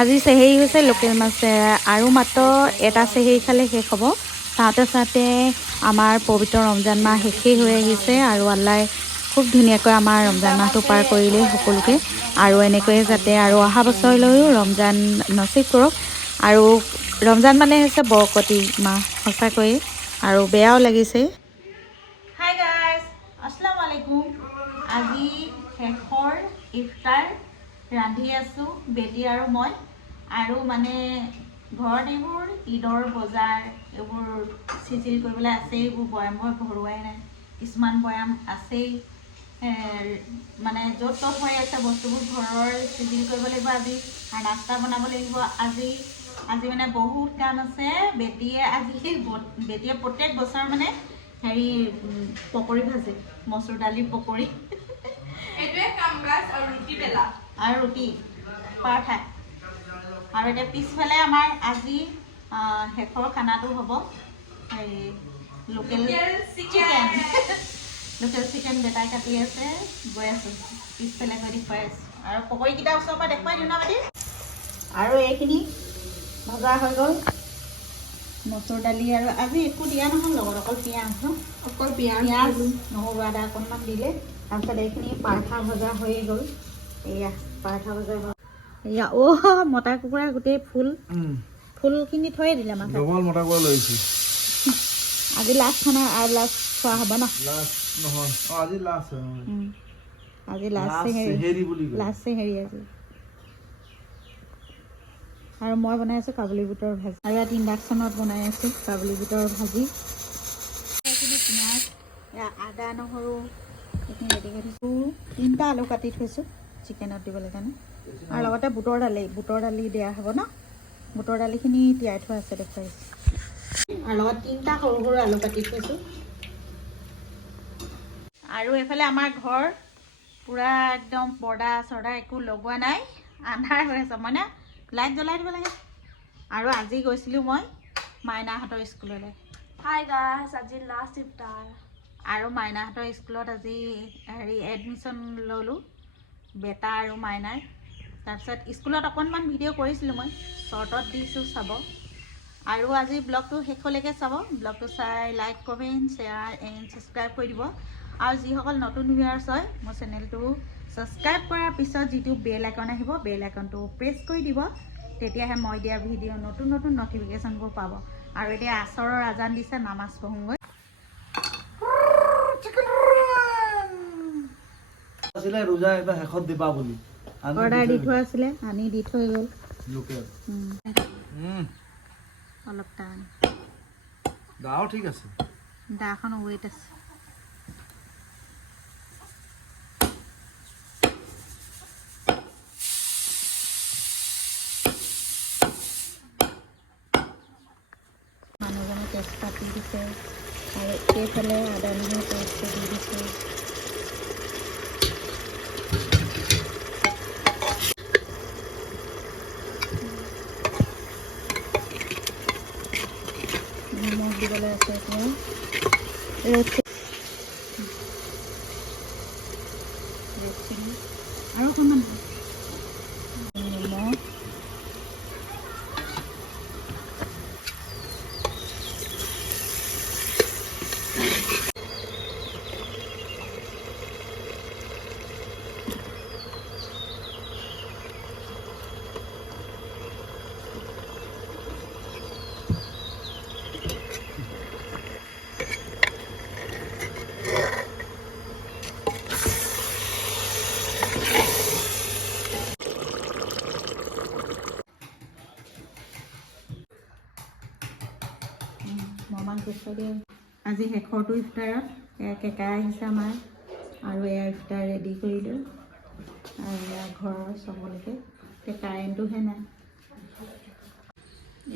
আজি চেহেৰি হৈছে লোকেল মাছ আৰু মাত্ৰ এটা চেহেৰি খালে শেষ হ'ব। চাওঁতে চাওঁতে আমাৰ পবিত্ৰ ৰমজান মাহ শেষেই হৈ আহিছে আৰু আল্লাই খুব ধুনীয়াকৈ আমাৰ ৰমজান মাহটো পাৰ কৰিলে সকলোকে আৰু এনেকৈয়ে যাতে আৰু অহা বছৰলৈও ৰমজান নচিব কৰক। আৰু ৰমজান মানে হৈছে বৰকতি মাহ সঁচাকৈয়ে আৰু বেয়াও লাগিছে। হাই গাইজ, আসসালামু আলাইকুম। আজি শেষৰ ইফতাৰ ৰান্ধি আছোঁ বেটি আৰু মই। আৰু মানে ঘৰত এইবোৰ ঈদৰ বজাৰ এইবোৰ চিজিল কৰিবলৈ আছেই, এইবোৰ বয়াম মই ভৰোৱাই নাই, কিছুমান বয়াম আছেই মানে য'ত ত'ত হৈ আছে বস্তুবোৰ ঘৰৰ চিজিল কৰিব লাগিব আজি আৰু নাস্তা বনাব লাগিব আজি মানে বহুত কাম আছে। বেটিয়ে প্ৰত্যেক বছৰ মানে হেৰি পকৰি ভাজে, মচুৰ দালি পকৰি এইটোৱে কাম গাছ আৰু ৰুটি বেলা আৰু ৰুটি পাৰঠা। আৰু এতিয়া পিছফালে আমাৰ আজি শেষৰ খানাটো হ'ব হেৰি লোকেল চিকেন লোকেল চিকেন বেটাই কাটি আছে, গৈ আছোঁ পিছফালে গৈ দেখুৱাই আছোঁ আৰু পকৰিকেইটা ওচৰৰ পৰা দেখুৱাই দিওঁ না বাটি। আৰু এইখিনি ভজা হৈ গ'ল মচুৰ দালি আৰু আজি একো দিয়া নহ'ল লগত, অকল পিঁয়াজ নহৰু আদা অকণমান দিলে। তাৰপিছত এইখিনি পাৰঠা ভজা হৈয়ে গ'ল। এয়া পাৰঠা ভজা হ'ল। এয়া মতা কুকুৰা গোটেই ফুলখিনি থৈয়ে দিলে মাছ। মতা কুকুৰা লৈছোঁ আজি লাষ্ট খানা আৰু লাষ্ট খোৱা হ'ব ন? আজি লাষ্ট চেহেৰি আজি। আৰু মই বনাই আছোঁ কাবুলী বুটৰ ভাজি আৰু ইয়াত ইণ্ডাকশ্যনত বনাই আছোঁ কাবুলী বুটৰ ভাজি। এইখিনি পিঁয়াজ আদা নহৰু এইখিনি ৰেডি কৰি থৈছোঁ। 3টা আলু কাটি থৈছোঁ চিকেনত দিবলৈ কাৰণে আৰু লগতে বুটৰ দালি দিয়া হ'ব ন? বুটৰ দালিখিনি তিয়াই থোৱা আছে দেখুৱাইছোঁ আৰু লগত 3টা সৰু সৰু আলু কাটি থৈছোঁ। আৰু এইফালে আমাৰ ঘৰ পূৰা একদম পৰ্দা চৰ্দা একো লগোৱা নাই, আন্ধাৰ হৈ আছে মানে লাইট জ্বলাই দিব লাগে। আৰু আজি গৈছিলোঁ মই মাইনাহঁতৰ স্কুললৈ। হাই গাইছ, আজি লাষ্ট ইফতাৰ আৰু মাইনাহঁতৰ স্কুলত আজি হেৰি এডমিশ্যন ল'লোঁ বেটা আৰু মাইনাৰ। তাৰপিছত স্কুলত অকণমান ভিডিঅ' কৰিছিলোঁ মই, শ্বৰ্টত দিছোঁ চাব। আৰু আজি ব্লগটো শেষলৈকে চাব, ব্লগটো চাই like comment share and subscribe কৰি দিব। আৰু যিসকল নতুন ভিউৱাৰ্ছ হয় মোৰ চেনেলটো ছাবস্ক্ৰাইব কৰাৰ পিছত যিটো বেল আইকন আহিব বেল আইকনটো প্ৰেছ কৰি দিব, তেতিয়াহে মই দিয়া ভিডিঅ' নতুন নটিফিকেশ্যনবোৰ পাব। আৰু এতিয়া আচৰৰ আজান দিছে, নামাজ পঢ়োঁগৈ। ৰোজা এইবাৰ শেষত দিবা বুলি অৰ্ডাৰ দি থোৱা আছিলে, আনি দি থৈ গ'ল। অলপ টান দাও ঠিক আছে, দাখন ৱেইট আছে। মানুহজনে তেজপাত দি দিছে আৰু এইফালে আদা নহৰু পেষ্টটো দি দিছে। নিমখ দিবলৈ আছে এতিয়া ৰেড চিলি আৰু অকণমান নিমখ আজি শেষৰটো ইফতাৰত এয়া কেঁকা আহিছে আমাৰ আৰু এয়া ইফতাৰ ৰেডি কৰিলোঁ আৰু এয়া ঘৰৰ চবলৈকে। এতিয়া কাৰেণ্টটোহে নাই।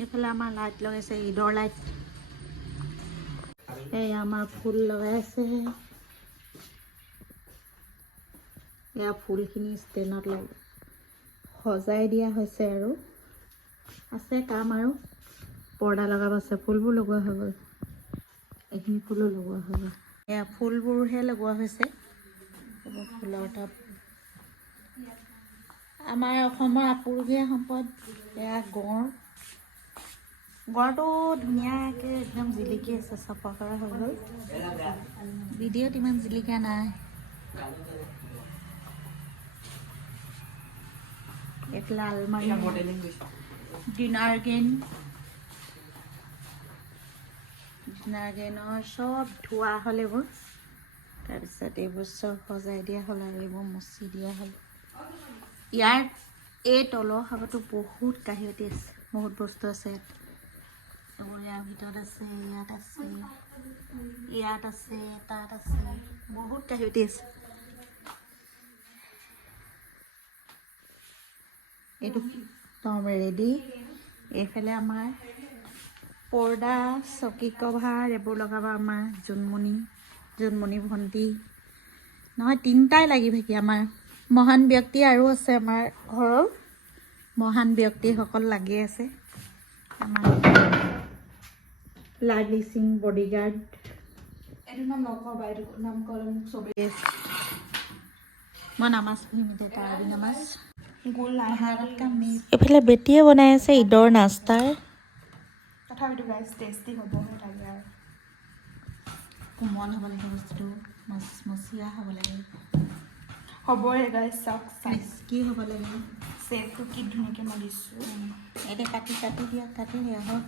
এইফালে আমাৰ লাইট লগাইছে, ঈদৰ লাইট। এয়া আমাৰ ফুল লগাই আছে, এয়া ফুলখিনি ষ্টেণ্ডত সজাই দিয়া হৈছে আৰু আছে কাম আৰু পৰ্দা লগাব আছে। ফুলবোৰ লগোৱা হৈ গ'ল, এইখিনি ফুলো লগোৱা হৈ গ'ল। এয়া ফুলবোৰহে লগোৱা হৈছে, ফুলৰ টাব আমাৰ অসমৰ আপুৰুগীয়া সম্পদ এয়া গঁড়। গঁড়টো ধুনীয়াকৈ একদম জিলিকি আছে, চাফা কৰা হৈ গ'ল। ভিডিঅ'ত ইমান জিলিকা নাই। এটা আলমাৰি, ডিনাৰ গেনৰ চব ধোৱা হ'ল এইবোৰ। তাৰপিছত এইবোৰ চব সজাই দিয়া হ'ল আৰু এইবোৰ মচি দিয়া হ'ল। ইয়াৰ এই তলৰ খাবতো বহুত কাহিয়তী আছে, বহুত বস্তু আছে ইয়াত। এইবোৰ ইয়াৰ ভিতৰত আছে, ইয়াত আছে, ইয়াত আছে, তাত আছে, বহুত কাহিয়তী আছে। এইটো একদম ৰেডি। এইফালে আমাৰ পৰ্দা, চকী কভাৰ এইবোৰ লগাব আমাৰ জোনমণি ভণ্টি। নহয়, তিনিটাই লাগি থাকি আমাৰ মহান ব্যক্তি আৰু আছে, আমাৰ ঘৰৰ মহান ব্যক্তিসকল লাগি আছে। আমাৰ লাডলি সিং বডিগাৰ্ড। এইটো নাম নকবা, এইটো নাম ক'লে মোক চবেই মই নামাজ পঢ়িম এতিয়া, তাৰাবি নামাজ। গোল এইফালে বেটিয়ে বনাই আছে ঈদৰ নাস্তাৰ। তথাপিতো গাইজ টেষ্টি হ'ব লাগে আৰু কোমল হ'ব লাগে বস্তুটো, মচমচীয়া হ'ব লাগে, হ'বই গাইজ। চাওক ক্ৰিস্পি হ'ব লাগে। চেপটো কি ধুনীয়াকৈ মই দিছোঁ। এতিয়া কাটি দিয়া, কাটি দিয়া হয়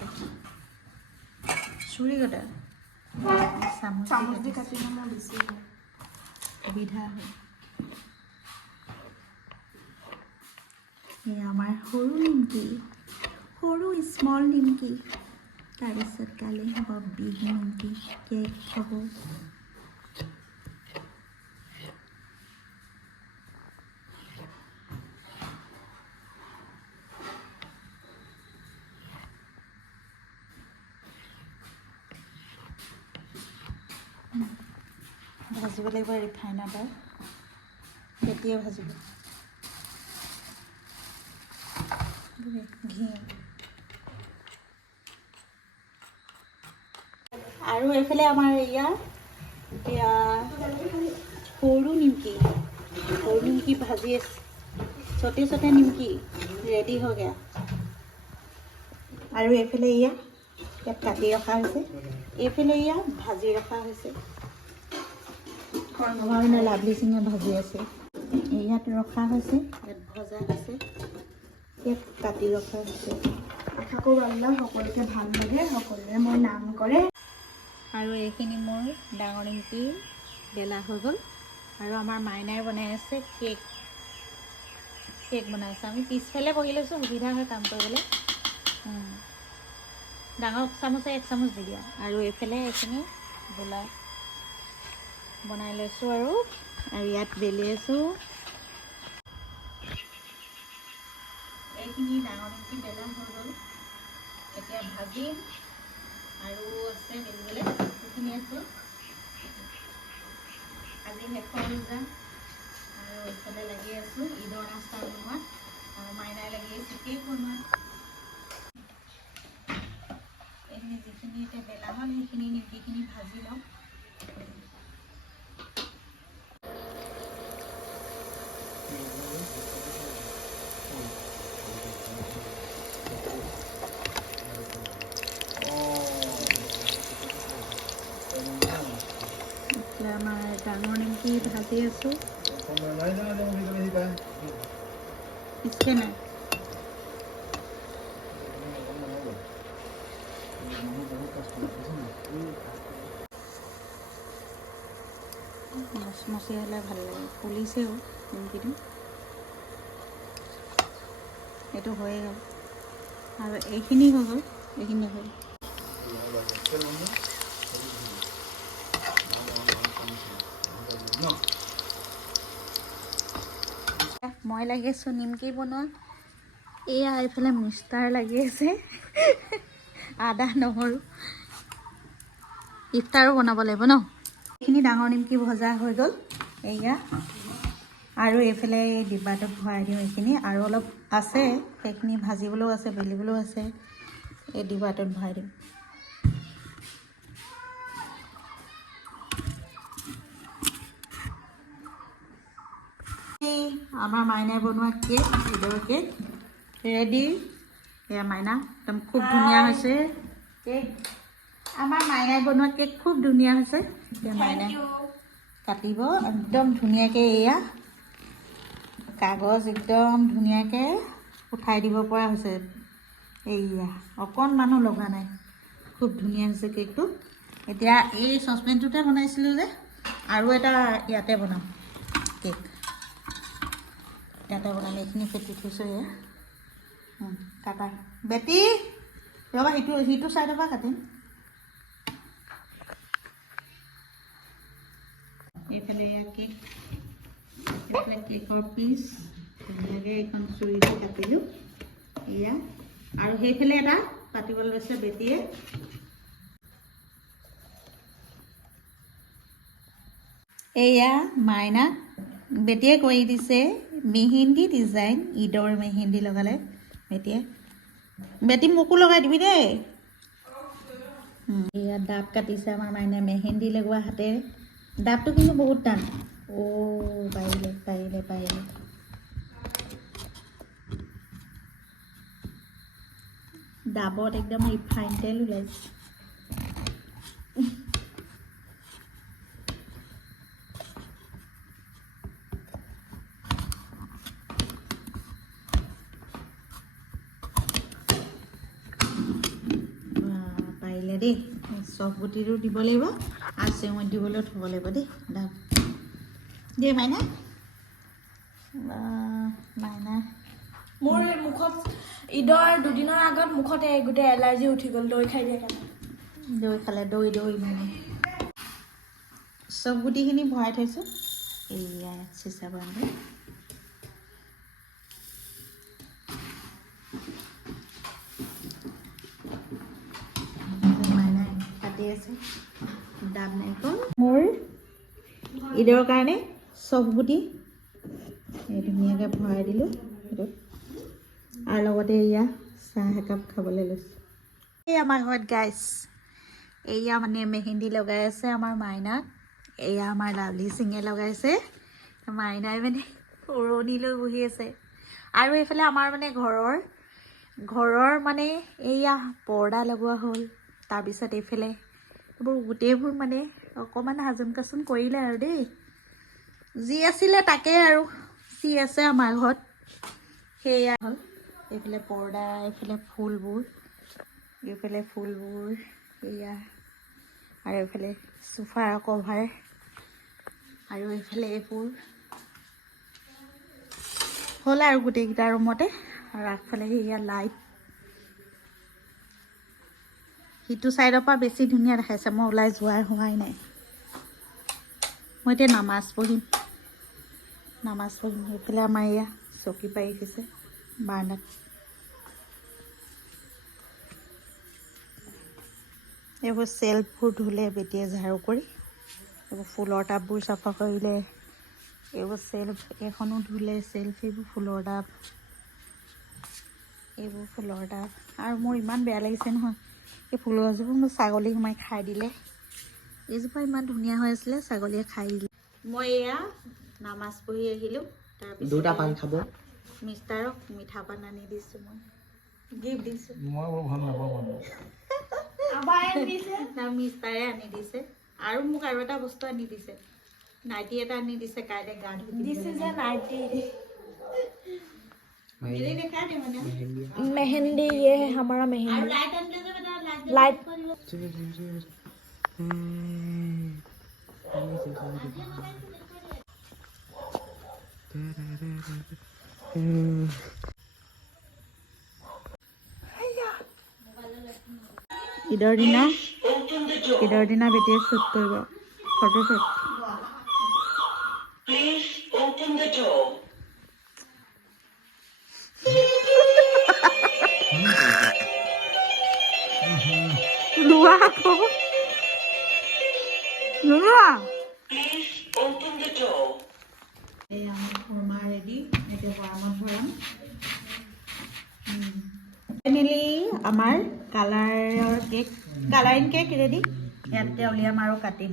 চুৰি কটা চামুচ দি কাটিলে মই বেছি সুবিধা হয়। এয়া আমাৰ সৰু নিমকি, সৰু স্মল নিমকি। তাৰপিছত কালি হ'ব বিগ নিমকি, কেক হ'ব। ভাজিব লাগিব ৰিফাইনাৰ, কেতিয়া ভাজিব ঘি। আৰু এইফালে আমাৰ এয়া সৰু নিমকি ভাজি আছে। ছটে নিমকি ৰেডি হৈ গয়া। আৰু এইফালে ইয়াত কাটি ৰখা হৈছে, এইফালে ভাজি ৰখা হৈছে। আমাৰ মানে লাভলি সিঙে ভাজি আছে, ইয়াত ৰখা হৈছে, ইয়াত ভজা হৈছে, ইয়াত কাটি ৰখা হৈছে। আশা কৰোঁ আল্লাহ সকলোকে ভাল লাগে, সকলোৱে মোৰ নাম কৰে। আৰু এইখিনি মোৰ ডাঙৰ নিমকি বেলা হৈ গ'ল। আৰু আমাৰ মাইনাই বনাই আছে কেক বনাইছে। আমি পিছফালে বহি লৈছোঁ, সুবিধা হয় কাম কৰিবলৈ। ডাঙৰ চামুচে 1 চামুচ দি দিয়া। আৰু এইফালে এইখিনি গোলা বনাই লৈছোঁ আৰু ইয়াত বেলি আছোঁ। এইখিনি ডাঙৰ নিমকি বেলা হৈ গ'ল, এতিয়া ভাজিম আৰু আছে বেলিবলৈ, সেইখিনি আছোঁ। আজি শেষৰ ৰোজা আৰু এইফালে লাগি আছোঁ ঈদৰ নাস্তা বনোৱাত, আৰু মাইনাই লাগি আছে কেক বনোৱাত। এইখিনি যিখিনি এতিয়া বেলা হ'ল, সেইখিনি নিমকিখিনি ভাজি লওঁ। আমাৰ ডাঙৰ নিমকি ভাজি আছোঁ। পিছে নাই মচমচি হ'লে ভাল লাগে। ফুলিছেও নিমকিটো, এইটো হৈয়ে গ'ল। আৰু এইখিনি হৈ গ'ল, এইখিনি হ'ল। মই লাগি আছোঁ নিমকি বনোৱাত। এয়া এইফালে মিষ্টাৰ লাগি আছে আদা নহৰু। ইফতাৰো বনাব লাগিব ন। এইখিনি ডাঙৰ নিমকি ভজা হৈ গ'ল এয়া। আৰু এইফালে এই ডিব্বাটোত ভৰাই দিওঁ এইখিনি, আৰু অলপ আছে সেইখিনি ভাজিবলৈও আছে, বেলিবলৈও আছে। এই ডিব্বাটোত ভৰাই দিওঁ। এই আমাৰ মাইনাই বনোৱা কেক ঈদৰ কেক ৰেডি এয়া মাইনা একদম খুব ধুনীয়া হৈছে কেক আমাৰ মাইনাই বনোৱা কেক খুব ধুনীয়া হৈছে এতিয়া মাইনাই কাটিব একদম ধুনীয়াকৈ এয়া কাগজ একদম ধুনীয়াকৈ উঠাই দিব পৰা হৈছে এয়া অকণমানো লগা নাই খুব ধুনীয়া হৈছে কেকটো এতিয়া এই চচপেনটোতে বনাইছিলোঁ যে আৰু এটা ইয়াতে বনাম কেক ইয়াতে বনাম এইখিনি ফেটি থৈছোঁ এয়া কাটা বেটি ৰ'বা সিটো চাইডৰ পৰা কাটিম এইফালে এয়া কেক এইফালে কেকৰ পিচ ধুনীয়াকৈ এইখন চুৰিটো কাটিলোঁ এয়া আৰু সেইফালে এটা পাতিব লৈছে বেটিয়ে এয়া মাইনা বেটিয়ে কৰি দিছে মেহেন্দি ডিজাইন ঈদৰ মেহেন্দি লগালে বেটিয়ে বেটি মোকো লগাই দিবি দেই এয়া ডাব কাটিছে আমাৰ মাইনাই মেহেন্দি লগোৱা হাতেৰে ডাবটো কিন্তু বহুত টান পাৰিলে ডাবত একদম ৰিফাইন তেল ওলাইছে পাৰিলে দেই চব গুটিটো দিব লাগিব আৰু চেমত দিবলৈ থ'ব লাগিব দেই ডাব দেই মাইনা মাইনা মোৰ মুখত ঈদৰ দুদিনৰ আগত মুখতে গোটেই এলাৰ্জি উঠি গ'ল দৈ খাই দিয়ে কাৰণে দৈ খালে দৈ মানে চব গুটিখিনি ভৰাই থৈছোঁ এয়া চিচা বন্ধ মাইনাই কাটি আছে ডাব নাৰিকল মোৰ ঈদৰ কাৰণে চব গুটি ধুনীয়াকৈ ভৰাই দিলোঁ সেইটো আৰু লগতে এয়া চাহ একাপ খাবলৈ লৈছোঁ এই আমাৰ ঘৰত গাইছ এয়া মানে মেহেন্দি লগাই আছে আমাৰ মাইনাক এয়া আমাৰ লাভলি সিঙে লগাইছে মাইনাই মানে উৰণি লৈ বহি আছে আৰু এইফালে আমাৰ মানে ঘৰৰ মানে এয়া পৰ্দা লগোৱা হ'ল তাৰপিছত এইফালে এইবোৰ গোটেইবোৰ মানে অকণমান সাজোন কাচোন কৰিলে আৰু দেই যি আছিলে তাকে আৰু যি আছে আমাৰ ঘৰত সেয়া হ'ল এইফালে পৰ্দা এইফালে ফুলবোৰ এয়া আৰু এইফালে চোফাৰ কভাৰ আৰু এইফালে এইবোৰ হ'ল আৰু গোটেইকেইটা ৰুমতে আৰু আগফালে সেয়া লাইট সিটো ছাইডৰ পৰা বেছি ধুনীয়া দেখাইছে মই ওলাই হোৱাই নাই মই এতিয়া নামাজ পঢ়িম এইফালে আমাৰ এয়া চকী পাৰি দিছে বাৰান্দাত এইবোৰ চেল্ফবোৰ ধুলে বেটিয়ে ঝাৰু কৰি এইবোৰ ফুলৰ টাববোৰ চাফা কৰিলে এইবোৰ চেল্ফ এখনো ধুলে চেল্ফ এইবোৰ ফুলৰ টাব আৰু মোৰ ইমান বেয়া লাগিছে নহয় এই ফুলৰ এজোপা মোৰ ছাগলী সোমাই খাই দিলে এইজোপা ইমান ধুনীয়া হৈ আছিলে ছাগলীয়ে খাই দিলে মই এয়া নামাজ পঢ়ি আহিলোঁ তাৰপিছত দুটা পান খাব মিষ্টাৰক মিঠা পান আনি দিছোঁ মই গিফ্ট দিছোঁ মই ভাল নাপাওঁ মিষ্টাৰে আনি দিছে আৰু মোক আৰু এটা বস্তু আনি দিছে নাইটি এটা আনি দিছে কাইলৈ গা ধুই দিছে যে নাইটি मेहंदी ये है हमारा मेहंदी लाइट ঈদৰ দিনা বেটিয়ে শ্বুট কৰিব ফটো শ্বুট লোৱা আকৌ লোৱা এই আমাৰ খুৰমা ৰেডি এতিয়া গৰমত ভৰাম ফাইনেলি আমাৰ কালাৰিং কেক ৰেডি ইয়াতে উলিয়াম আৰু কাটিম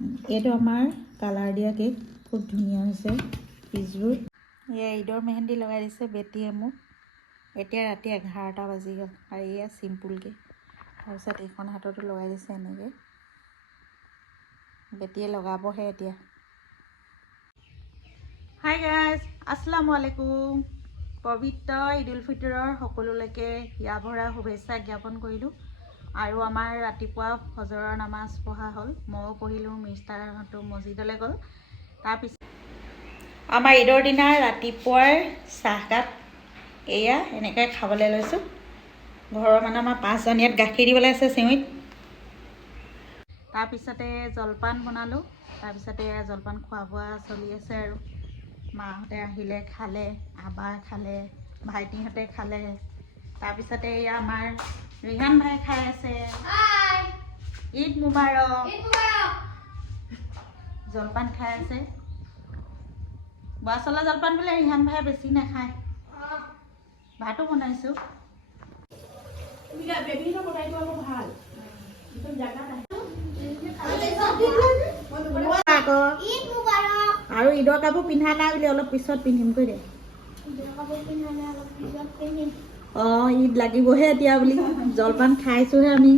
এইটো আমাৰ কালাৰ দিয়া কেক, খুব ধুনীয়া হৈছে পিচবোৰ। এয়া ঈদৰ মেহেন্দি লগাই দিছে বেটীয়ে মোক। এতিয়া ৰাতি 11টা বাজি গ'ল আৰু এয়া চিম্পুলকৈ। তাৰপিছত এইখন হাততো লগাই দিছে এনেকৈ। বেটীয়ে লগাবহে এতিয়া। হাই গাইজ, আসসালামু আলাইকুম। পবিত্ৰ ঈদ উল ফিতৰৰ সকলোলৈকে হিয়া ভৰা শুভেচ্ছা জ্ঞাপন কৰিলোঁ। আৰু আমাৰ ৰাতিপুৱা ফজৰৰ নামাজ পঢ়া হ'ল, ময়ো পঢ়িলোঁ, মিষ্টাৰহঁতো মছজিদলৈ গ'ল। তাৰপিছত আমাৰ ঈদৰ দিনা ৰাতিপুৱাৰ চাহকাপ এয়া এনেকৈ খাবলৈ লৈছোঁ। ঘৰৰ মানুহ আমাৰ 5জন, ইয়াত গাখীৰ দিবলৈ আছে চেউঁইত। তাৰপিছতে জলপান বনালোঁ। তাৰপিছতে জলপান খোৱা বোৱা চলি আছে আৰু। মাহঁতে আহিলে খালে, আবাই খালে, ভাইটিহঁতে খালে। তাৰপিছতে এয়া আমাৰ ৰিহান ভাই খাই আছে। ঈদ মুবাৰক। জলপান খাই আছে। বৰা চাউলৰ জলপান বোলে ৰিহান ভাই বেছি নাখায়। ভাতো বনাইছোঁ। আৰু ঈদৰ কাপোৰ পিন্ধা নাই বুলি অলপ পিছত পিন্ধিম কৈ দে। অঁ, ঈদ লাগিবহে এতিয়া বুলি জলপান খাইছোঁহে আমি।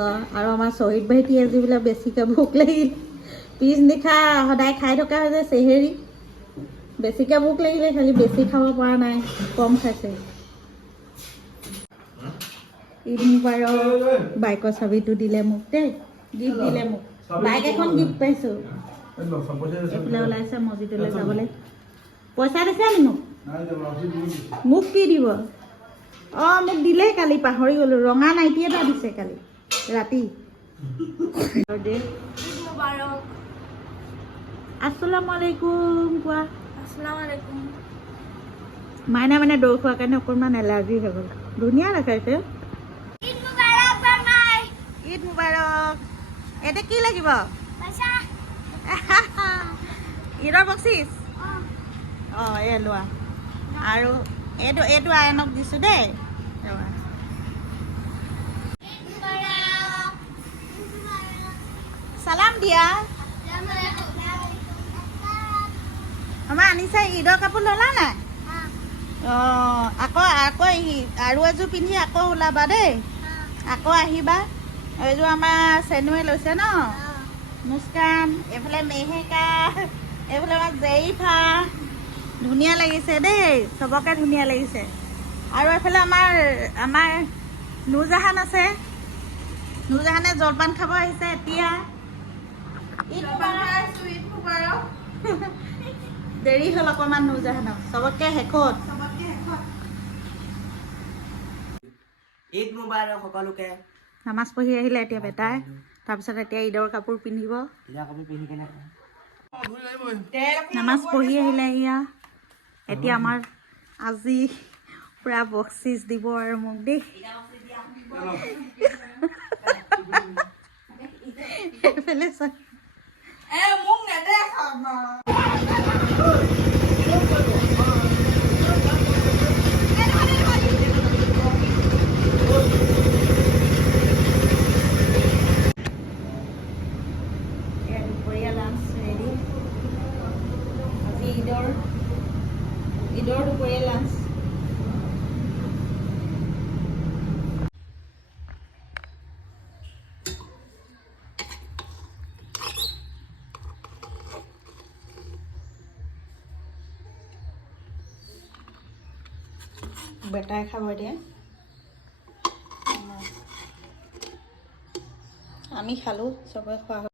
অঁ, আৰু আমাৰ শ্বহীদ ভাইটি আজি বোলে বেছিকৈ ভোক লাগিল। পিছ নিশা সদায় খাই থকা হৈছে চেহেৰি। বেছিকৈ ভোক লাগিলে, খালি বেছি খাব পৰা নাই, কম খাইছে। ঈদ মুবাৰক। বাইকৰ চাবিটো দিলে মোক দেই, গিফ্ট দিলে মোক। বাইক এখন গিফ্ট পাইছোঁ। এইফালে ওলাইছে মছজিদলৈ যাবলৈ। পইচা দিছে নি মোক? মোক কি দিব? অঁ, মোক দিলেই কালি, পাহৰি গ'লোঁ। ৰঙা নাইটি এটা দিছে কালি ৰাতি। আসসালামু আলাইকুম কোৱা। আসসালামু আলাইকুম। মাইনা মানে দৈ খোৱাৰ কাৰণে অকণমান এলাৰ্জি হৈ গ'ল। ধুনীয়া দেখাইছে। ঈদ মুবাৰক। এতিয়া কি লাগিব? ঈদৰ বকচিচ? অঁ, এই লোৱা। আৰু এইটো আয়নক দিছোঁ দেই। চালাম দিয়া। আমাৰ আনিছা ঈদৰ কাপোৰ ল'লা নাই? অঁ, আকৌ আৰু এযোৰ পিন্ধি আকৌ ওলাবা দেই। আকৌ আহিবা। এইযোৰ আমাৰ চেনুৱে লৈছে ন, মুস্কান, এইফালে মেহেকা, এইফালে আমাৰ জেৰিফা। ধুনীয়া লাগিছে দেই, চবকে ধুনীয়া লাগিছে। আৰু এইফালে আমাৰ নুৰজাহান আছে। নুৰজাহানে জলপান খাব আহিছে এতিয়া। ঈদ মুবাৰক। দেৰি হ'ল অকণমান নুৰজাহানৰ, চবতকে শেষত। ঈদ মুবাৰক সকলোকে। নামাজ পঢ়ি আহিলে এতিয়া বেটাই। তাৰপিছত এতিয়া ঈদৰ কাপোৰ পিন্ধিব। নামাজ পঢ়ি আহিলে এয়া। এতিয়া আমাৰ আজি পুৰা বকচিচ দিব আৰু মোক দেই। এইফালে চা। দুপৰীয়া লাঞ্চ ৰেডি। আজি ঈদৰ দুপৰীয়া লাঞ্চ। বেটাই খাব এতিয়া। আমি খালোঁ, চবে খোৱা হ'ল।